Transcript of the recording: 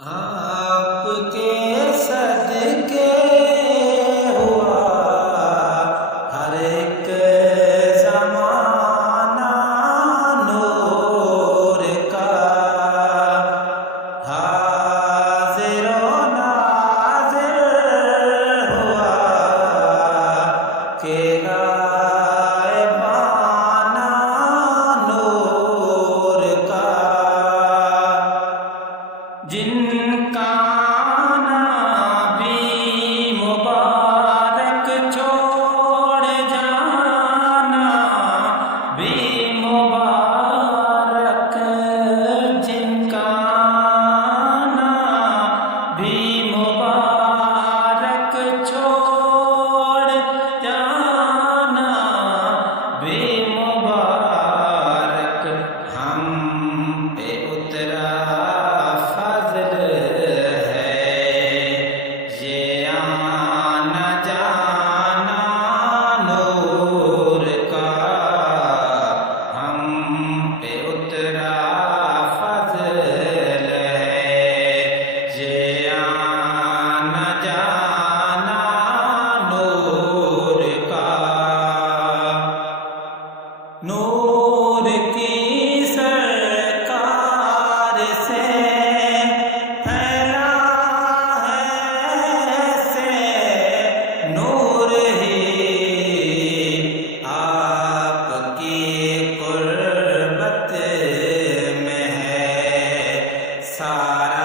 آپ کے صدقے ہوا ہر ایک زمانہ نور کا، حاضر و ناظر ہوا کہ غائبانہ نور کا، جن کا نبی مبارک چھوڑ جانا بھی مبارک، جن کا نبی مبارک چھوڑ جانا بھی مبارک، ہم پہ اترا نور کی سرکار سے پھیلا ہے سے نور ہی، آپ کی قربت میں ہے سارا